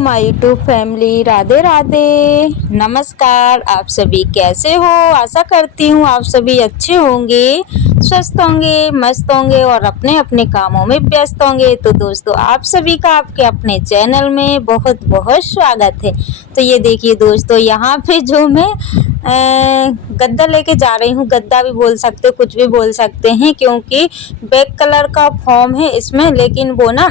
My YouTube family, Radhe Radhe. नमस्कार, आप सभी कैसे हो? आशा करती हूँ आप सभी अच्छे होंगे, स्वस्थ होंगे, मस्त होंगे और अपने अपने कामों में व्यस्त होंगे। तो दोस्तों, आप सभी का आपके अपने चैनल में बहुत बहुत स्वागत है। तो ये देखिए दोस्तों, यहाँ पे जो मैं गद्दा लेके जा रही हूँ, गद्दा भी बोल सकते हो, कुछ भी बोल सकते हैं, क्योंकि ब्लैक कलर का फॉर्म है इसमें, लेकिन वो ना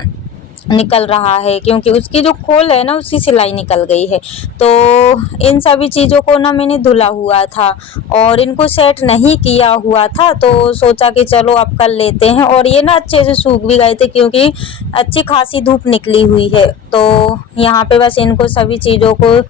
निकल रहा है क्योंकि उसकी जो खोल है ना, उसकी सिलाई निकल गई है। तो इन सभी चीज़ों को ना मैंने धुला हुआ था और इनको सेट नहीं किया हुआ था, तो सोचा कि चलो अब कर लेते हैं। और ये ना अच्छे से सूख भी गए थे क्योंकि अच्छी खासी धूप निकली हुई है। तो यहाँ पे बस इनको सभी चीज़ों को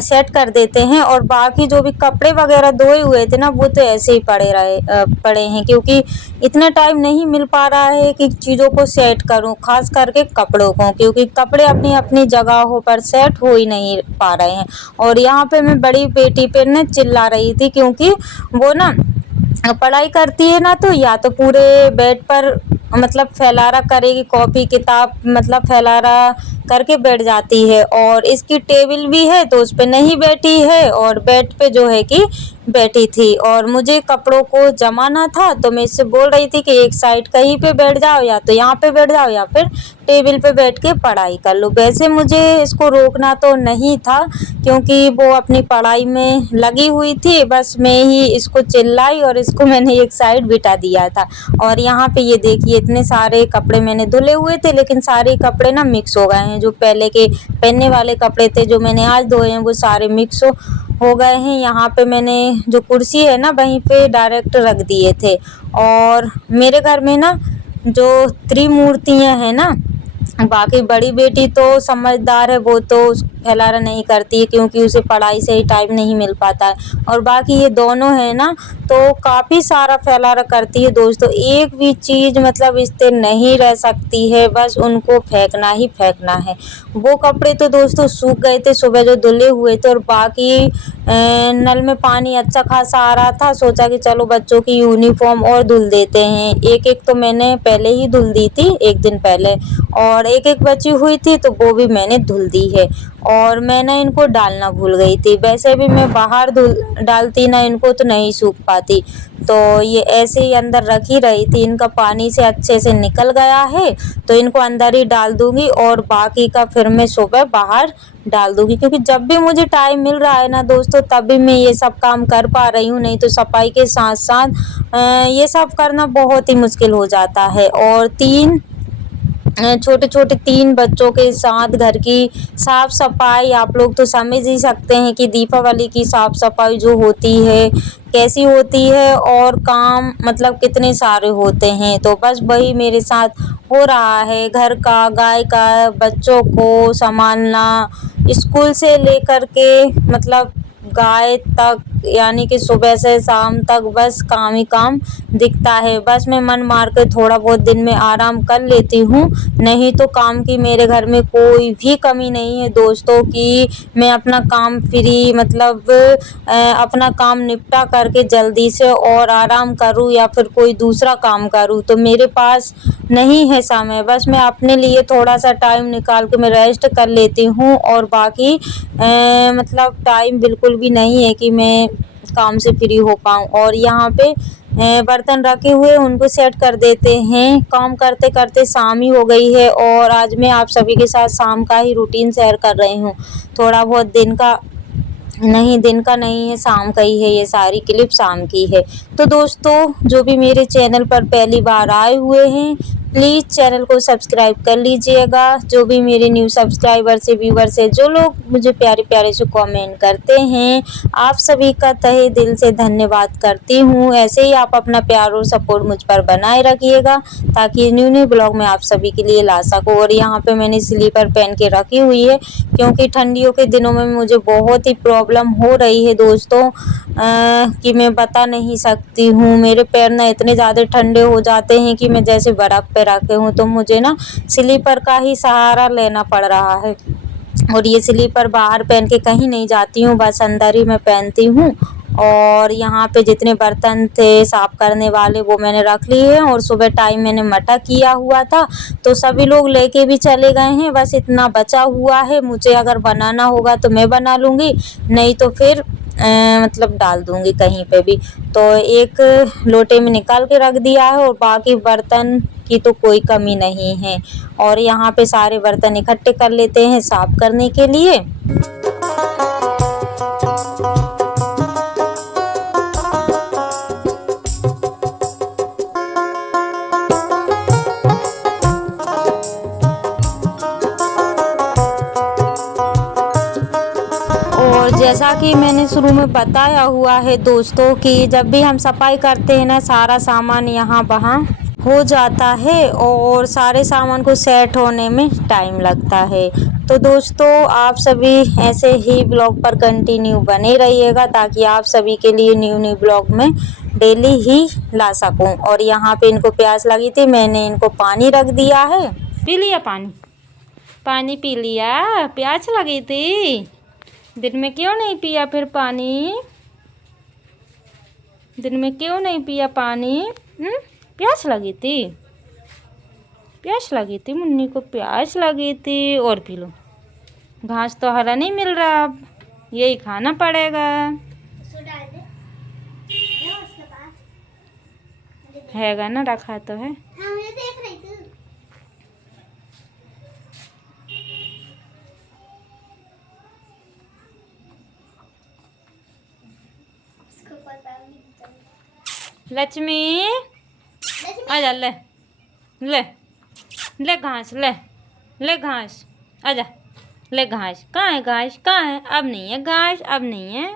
सेट कर देते हैं। और बाकी जो भी कपड़े वगैरह धोए हुए थे ना, वो तो ऐसे ही पड़े हैं, क्योंकि इतना टाइम नहीं मिल पा रहा है कि चीज़ों को सेट करूं, खास करके कपड़ों को, क्योंकि कपड़े अपनी अपनी जगहों पर सेट हो ही नहीं पा रहे हैं। और यहाँ पे मैं बड़ी बेटी पे ना चिल्ला रही थी, क्योंकि वो ना पढ़ाई करती है ना, तो या तो पूरे बेड पर मतलब फैलारा करेगी, कॉपी किताब मतलब फैलारा करके बैठ जाती है। और इसकी टेबल भी है तो उस पे नहीं बैठी है, और बेड पे जो है कि बैठी थी। और मुझे कपड़ों को जमाना था, तो मैं इससे बोल रही थी कि एक साइड कहीं पे बैठ जाओ, या तो यहाँ पे बैठ जाओ या फिर टेबल पे बैठ के पढ़ाई कर लो। वैसे मुझे इसको रोकना तो नहीं था, क्योंकि वो अपनी पढ़ाई में लगी हुई थी। बस मैं ही इसको चिल्लाई और इसको मैंने एक साइड बिठा दिया था। और यहाँ पे ये देखिए, इतने सारे कपड़े मैंने धुले हुए थे, लेकिन सारे कपड़े ना मिक्स हो गए हैं। जो पहले के पहनने वाले कपड़े थे जो मैंने आज धोए हैं, वो सारे मिक्स हो गए हैं। यहाँ पे मैंने जो कुर्सी है ना, वहीं पे डायरेक्ट रख दिए थे। और मेरे घर में ना जो त्रिमूर्तियाँ हैं ना, बाकी बड़ी बेटी तो समझदार है, वो तो फैलारा नहीं करती है क्योंकि उसे पढ़ाई से ही टाइम नहीं मिल पाता है। और बाकी ये दोनों है ना, तो काफ़ी सारा फैलारा करती है दोस्तों। एक भी चीज़ मतलब स्थिर नहीं रह सकती है, बस उनको फेंकना ही फेंकना है। वो कपड़े तो दोस्तों सूख गए थे सुबह जो धुले हुए थे, और बाकी नल में पानी अच्छा खासा आ रहा था। सोचा कि चलो बच्चों की यूनिफॉर्म और धुल देते हैं। एक एक तो मैंने पहले ही धुल दी थी, एक दिन पहले, और एक एक बची हुई थी तो वो भी मैंने धुल दी है। और मैं ना इनको डालना भूल गई थी। वैसे भी मैं बाहर डालती ना इनको तो नहीं सूख पाती, तो ये ऐसे ही अंदर रख ही रही थी। इनका पानी से अच्छे से निकल गया है, तो इनको अंदर ही डाल दूंगी और बाकी का फिर मैं सुबह बाहर डाल दूंगी। क्योंकि जब भी मुझे टाइम मिल रहा है ना दोस्तों, तभी मैं ये सब काम कर पा रही हूँ, नहीं तो सफाई के साथ साथ ये सब करना बहुत ही मुश्किल हो जाता है। और छोटे छोटे 3 बच्चों के साथ घर की साफ सफाई, आप लोग तो समझ ही सकते हैं कि दीपावली की साफ सफाई जो होती है कैसी होती है, और काम मतलब कितने सारे होते हैं। तो बस वही मेरे साथ हो रहा है, घर का, गाय का, बच्चों को संभालना, स्कूल से लेकर के मतलब गाय तक, यानी कि सुबह से शाम तक बस काम ही काम दिखता है। बस मैं मन मार के थोड़ा बहुत दिन में आराम कर लेती हूँ, नहीं तो काम की मेरे घर में कोई भी कमी नहीं है दोस्तों, कि मैं अपना काम फ्री मतलब अपना काम निपटा करके जल्दी से और आराम करूँ या फिर कोई दूसरा काम करूँ। तो मेरे पास नहीं है समय, बस मैं अपने लिए थोड़ा सा टाइम निकाल के मैं रेस्ट कर लेती हूँ। और बाकी मतलब टाइम बिल्कुल भी नहीं है कि मैं काम से फ्री हो पाऊँ। और यहाँ पे बर्तन रखे हुए उनको सेट कर देते हैं। काम करते करते शाम ही हो गई है, और आज मैं आप सभी के साथ शाम का ही रूटीन शेयर कर रही हूँ। थोड़ा बहुत दिन का नहीं है, शाम का ही है, ये सारी क्लिप शाम की है। तो दोस्तों, जो भी मेरे चैनल पर पहली बार आए हुए हैं, प्लीज़ चैनल को सब्सक्राइब कर लीजिएगा। जो भी मेरे न्यू सब्सक्राइबर से व्यूवर से जो लोग मुझे प्यारे प्यारे से कमेंट करते हैं, आप सभी का तहे दिल से धन्यवाद करती हूँ। ऐसे ही आप अपना प्यार और सपोर्ट मुझ पर बनाए रखिएगा, ताकि न्यू न्यू ब्लॉग मैं आप सभी के लिए ला सकूँ। और यहाँ पे मैंने स्लीपर पहन के रखी हुई है, क्योंकि ठंडियों के दिनों में मुझे बहुत ही प्रॉब्लम हो रही है दोस्तों, कि मैं बता नहीं सकती हूँ। मेरे पैर ना इतने ज़्यादा ठंडे हो जाते हैं कि मैं जैसे बर्फ़ पे रखे हूँ, तो मुझे ना स्लीपर का ही सहारा लेना पड़ रहा है। और ये स्लीपर बाहर पहन के कहीं नहीं जाती हूँ, बस अंदर ही मैं पहनती हूँ। और यहाँ पे जितने बर्तन थे साफ़ करने वाले वो मैंने रख लिए हैं। और सुबह टाइम मैंने मटर किया हुआ था तो सभी लोग लेके भी चले गए हैं। बस इतना बचा हुआ है, मुझे अगर बनाना होगा तो मैं बना लूँगी, नहीं तो फिर मतलब डाल दूँगी कहीं पे भी। तो एक लोटे में निकाल के रख दिया है और बाकी बर्तन की तो कोई कमी नहीं है। और यहाँ पे सारे बर्तन इकट्ठे कर लेते हैं साफ़ करने के लिए। और जैसा कि मैंने शुरू में बताया हुआ है दोस्तों कि जब भी हम सफाई करते हैं ना, सारा सामान यहाँ वहाँ हो जाता है और सारे सामान को सेट होने में टाइम लगता है। तो दोस्तों आप सभी ऐसे ही ब्लॉग पर कंटिन्यू बने रहिएगा ताकि आप सभी के लिए न्यू न्यू ब्लॉग में डेली ही ला सकूं। और यहाँ पे इनको प्यास लगी थी, मैंने इनको पानी रख दिया है। पी लिया पानी? पानी पी लिया? प्यास लगी थी? दिन में क्यों नहीं पिया फिर पानी? दिन में क्यों नहीं पिया पानी? प्यास लगी थी? प्यास लगी थी, मुन्नी को प्यास लगी थी। और पी लो। घास तो हरा नहीं मिल रहा, अब यही खाना पड़ेगा। हैगा ना, रखा तो है। हाँ, मुझे देख रही थी। लक्ष्मी आजा, ले ले ले घास, ले घास, आजा ले घास। कहाँ है घास? कहाँ है? अब नहीं है घास, अब नहीं है।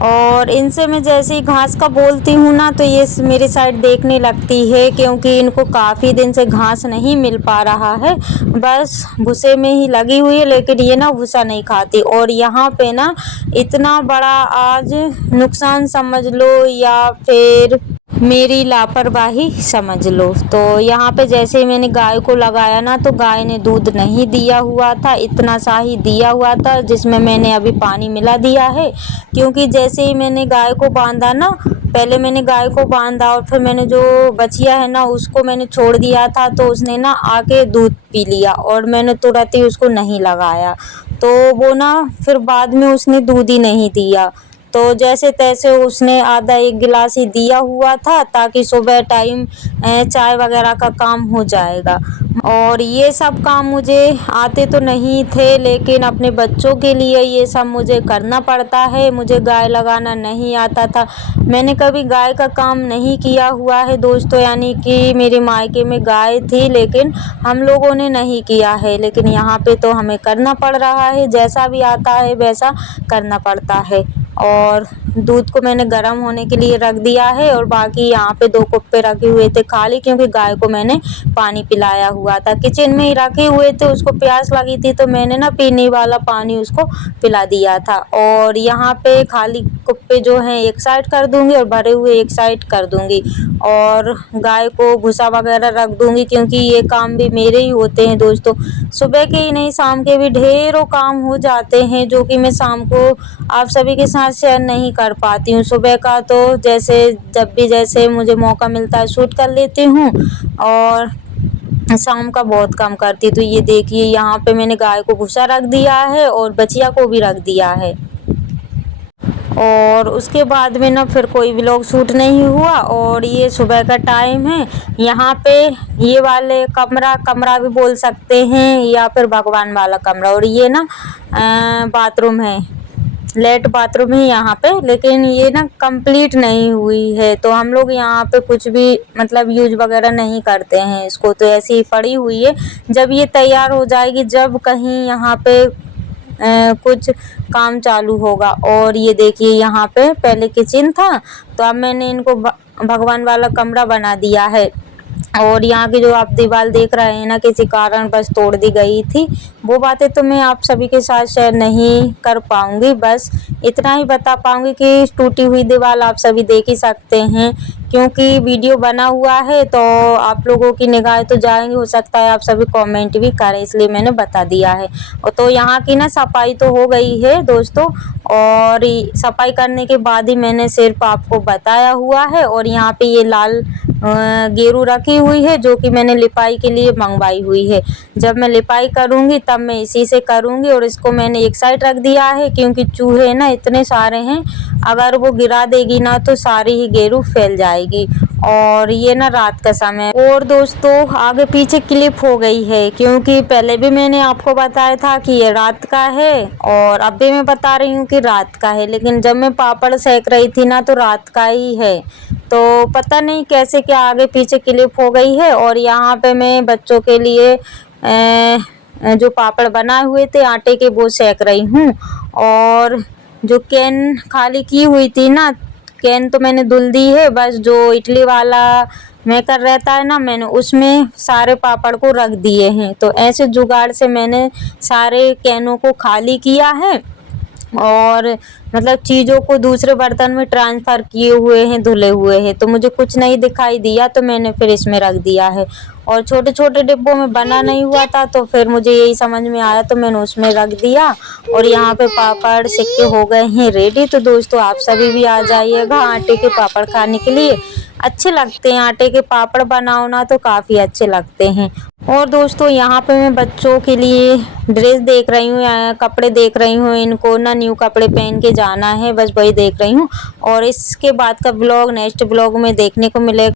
और इनसे मैं जैसे ही घास का बोलती हूँ ना तो ये मेरे साइड देखने लगती है, क्योंकि इनको काफ़ी दिन से घास नहीं मिल पा रहा है, बस भूसे में ही लगी हुई है। लेकिन ये ना भूसा नहीं खाती। और यहाँ पे ना इतना बड़ा आज नुकसान समझ लो या फिर मेरी लापरवाही समझ लो। तो यहाँ पे जैसे ही मैंने गाय को लगाया ना तो गाय ने दूध नहीं दिया हुआ था, इतना सा ही दिया हुआ था जिसमें मैंने अभी पानी मिला दिया है। क्योंकि जैसे ही मैंने गाय को बांधा ना, पहले मैंने गाय को बांधा और फिर मैंने जो बछिया है ना उसको मैंने छोड़ दिया था, तो उसने ना आके दूध पी लिया और मैंने तुरंत ही उसको नहीं लगाया। तो वो ना फिर बाद में उसने दूध ही नहीं दिया। तो जैसे तैसे उसने आधा एक गिलास ही दिया हुआ था ताकि सुबह टाइम चाय वगैरह का काम हो जाएगा। और ये सब काम मुझे आते तो नहीं थे, लेकिन अपने बच्चों के लिए ये सब मुझे करना पड़ता है। मुझे गाय लगाना नहीं आता था, मैंने कभी गाय का काम नहीं किया हुआ है दोस्तों। यानी कि मेरे मायके में गाय थी लेकिन हम लोगों ने नहीं किया है, लेकिन यहाँ पे तो हमें करना पड़ रहा है। जैसा भी आता है वैसा करना पड़ता है। और दूध को मैंने गर्म होने के लिए रख दिया है और बाकी यहाँ पे 2 कुप्पे रखे हुए थे खाली, क्योंकि गाय को मैंने पानी पिलाया हुआ था। किचन में ही रखे हुए थे, उसको प्यास लगी थी तो मैंने ना पीने वाला पानी उसको पिला दिया था। और यहाँ पे खाली कुप्पे जो हैं एक साइड कर दूंगी और भरे हुए एक साइड कर दूंगी। और गाय को भूसा वगैरह रख दूंगी, क्योंकि ये काम भी मेरे ही होते हैं दोस्तों। सुबह के ही नहीं, शाम के भी ढेरों काम हो जाते हैं जो कि मैं शाम को आप सभी के साथ शेयर नहीं कर पाती हूँ। सुबह का तो जैसे जब भी जैसे मुझे मौका मिलता है शूट कर लेती हूँ और शाम का बहुत कम करती। तो ये देखिए यहाँ पे मैंने गाय को भूसा रख दिया है और बछिया को भी रख दिया है। और उसके बाद में ना फिर कोई व्लॉग शूट नहीं हुआ। और ये सुबह का टाइम है। यहाँ पे ये वाले कमरा भी बोल सकते हैं या फिर भगवान वाला कमरा। और ये ना बाथरूम है, लेट बाथरूम है यहाँ पे, लेकिन ये ना कंप्लीट नहीं हुई है तो हम लोग यहाँ पे कुछ भी मतलब यूज वगैरह नहीं करते हैं इसको, तो ऐसी ही पड़ी हुई है। जब ये तैयार हो जाएगी, जब कहीं यहाँ पे कुछ काम चालू होगा। और ये देखिए यहाँ पे पहले किचन था तो अब मैंने इनको भगवान वाला कमरा बना दिया है। और यहाँ की जो आप दीवार देख रहे हैं ना, किसी कारण बस तोड़ दी गई थी। वो बातें तो मैं आप सभी के साथ शेयर नहीं कर पाऊँगी, बस इतना ही बता पाऊँगी कि टूटी हुई दीवार आप सभी देख ही सकते हैं, क्योंकि वीडियो बना हुआ है तो आप लोगों की निगाहें तो जाएँगी, हो सकता है आप सभी कमेंट भी करें, इसलिए मैंने बता दिया है। और तो यहाँ की ना सफाई तो हो गई है दोस्तों, और सफाई करने के बाद ही मैंने सिर्फ आपको बताया हुआ है। और यहाँ पे ये लाल गेरू रखी हुई है जो कि मैंने लिपाई के लिए मंगवाई हुई है। जब मैं लिपाई करूँगी तब मैं इसी से करूँगी, और इसको मैंने एक साइड रख दिया है क्योंकि चूहे ना इतने सारे हैं, अगर वो गिरा देगी ना तो सारी ही गेरू फैल जाएगी। और ये ना रात का समय और दोस्तों आगे पीछे क्लिप हो गई है, क्योंकि पहले भी मैंने आपको बताया था कि ये रात का है और अब भी मैं बता रही हूँ कि रात का है, लेकिन जब मैं पापड़ सेक रही थी ना तो रात का ही है। तो पता नहीं कैसे क्या आगे पीछे क्लिप हो गई है। और यहाँ पे मैं बच्चों के लिए जो पापड़ बनाए हुए थे आटे के वो सेक रही हूँ। और जो कैन खाली की हुई थी ना, कैन तो मैंने धुल दी है, बस जो इडली वाला मेकर रहता है ना, मैंने उसमें सारे पापड़ को रख दिए हैं। तो ऐसे जुगाड़ से मैंने सारे कैनों को खाली किया है और मतलब चीज़ों को दूसरे बर्तन में ट्रांसफ़र किए हुए हैं, धुले हुए हैं। तो मुझे कुछ नहीं दिखाई दिया तो मैंने फिर इसमें रख दिया है। और छोटे छोटे डिब्बों में बना नहीं हुआ था तो फिर मुझे यही समझ में आया तो मैंने उसमें रख दिया। और यहाँ पे पापड़ सिक्के हो गए हैं रेडी। तो दोस्तों आप सभी भी आ जाइएगा आटे के पापड़ खाने के लिए, अच्छे लगते हैं। आटे के पापड़ बनाओ ना तो काफ़ी अच्छे लगते हैं। और दोस्तों यहाँ पे मैं बच्चों के लिए ड्रेस देख रही हूँ या कपड़े देख रही हूँ, इनको ना न्यू कपड़े पहन के जाना है, बस वही देख रही हूँ। और इसके बाद का ब्लॉग नेक्स्ट ब्लॉग में देखने को मिलेगा।